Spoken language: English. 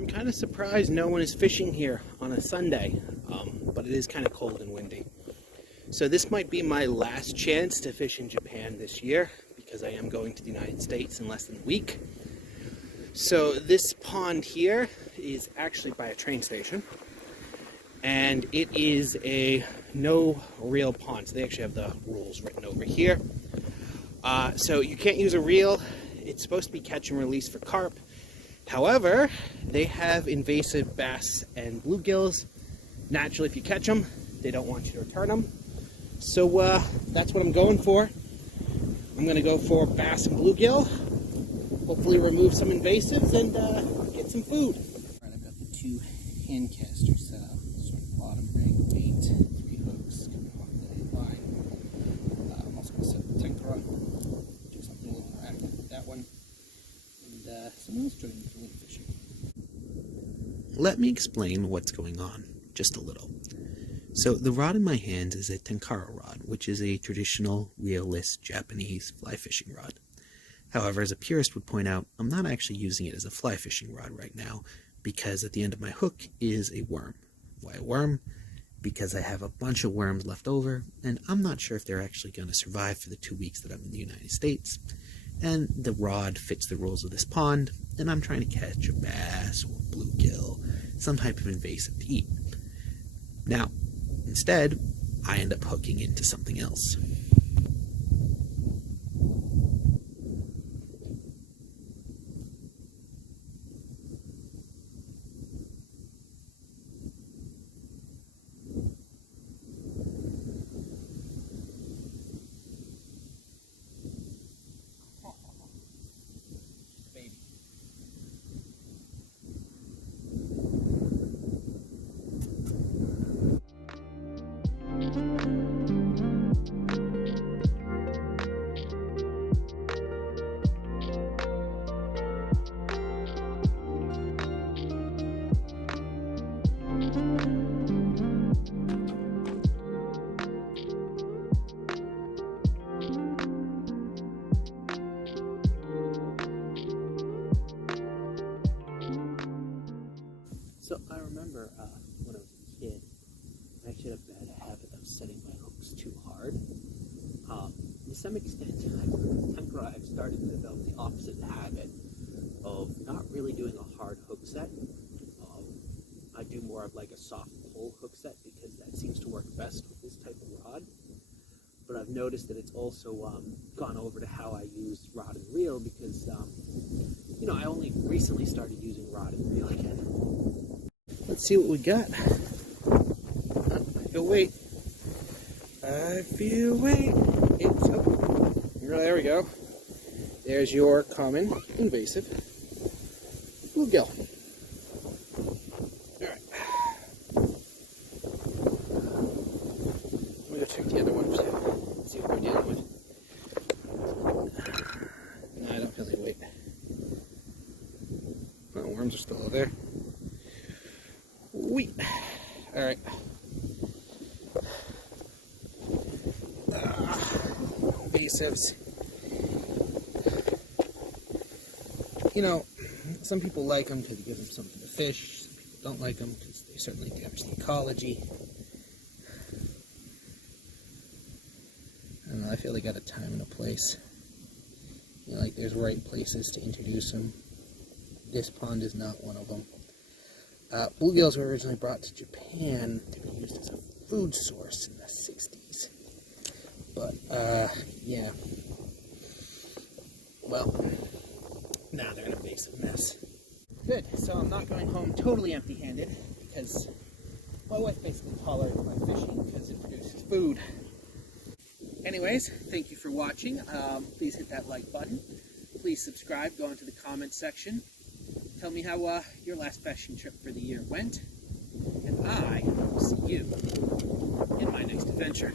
I'm kind of surprised no one is fishing here on a Sunday, but it is kind of cold and windy. So this might be my last chance to fish in Japan this year, because I am going to the United States in less than a week. So this pond here is actually by a train station, and it is a no-reel pond. So they actually have the rules written over here. So you can't use a reel. It's supposed to be catch and release for carp. However, they have invasive bass and bluegills. Naturally, if you catch them, they don't want you to return them. So that's what I'm going for. I'm going to go for bass and bluegill. Hopefully remove some invasives and get some food. All right, I've got the 2 hand casters set up. Sort of bottom rig, bait, 3 hooks coming off the line. I'm also going to set the Tenkara. Do something a little more active with that one. And someone else joined me for lake fishing. Let me explain what's going on, just a little. So the rod in my hands is a Tenkara rod, which is a traditional, reelless Japanese fly fishing rod. However, as a purist would point out, I'm not actually using it as a fly fishing rod right now, because at the end of my hook is a worm. Why a worm? Because I have a bunch of worms left over, and I'm not sure if they're actually going to survive for the 2 weeks that I'm in the United States. And the rod fits the rules of this pond, and I'm trying to catch a bass or bluegill, some type of invasive to eat. Now, instead, I end up hooking into something else. So I remember when I was a kid, I actually had a bad habit of setting my hooks too hard. To some extent, I've started to develop the opposite habit of not really doing a hard hook set. I do more of like a soft pull hook set because that seems to work best with this type of rod. But I've noticed that it's also gone over to how I use rod and reel because, I only recently started using rod and reel again. Let's see what we got. I feel weight. I feel weight. It's up. There we go. There's your common invasive bluegill. Alright. Let me go check the other ones. See what we're dealing with. No, I don't feel any weight. Oh, worms are still over there. Wheat. Alright. Invasives. Some people like them because it gives them something to fish. Some people don't like them because they certainly damage the ecology. I don't know, I feel they got a time and a place. There's right places to introduce them. This pond is not one of them. Bluegills were originally brought to Japan to be used as a food source in the 60s. But, yeah. Well, now they're an invasive mess. Good, so I'm not going home totally empty-handed because my wife basically tolerates my fishing because it produces food. Anyways, thank you for watching. Please hit that like button. Please subscribe, go into the comments section. Tell me how your last fishing trip for the year went. And I will see you in my next adventure.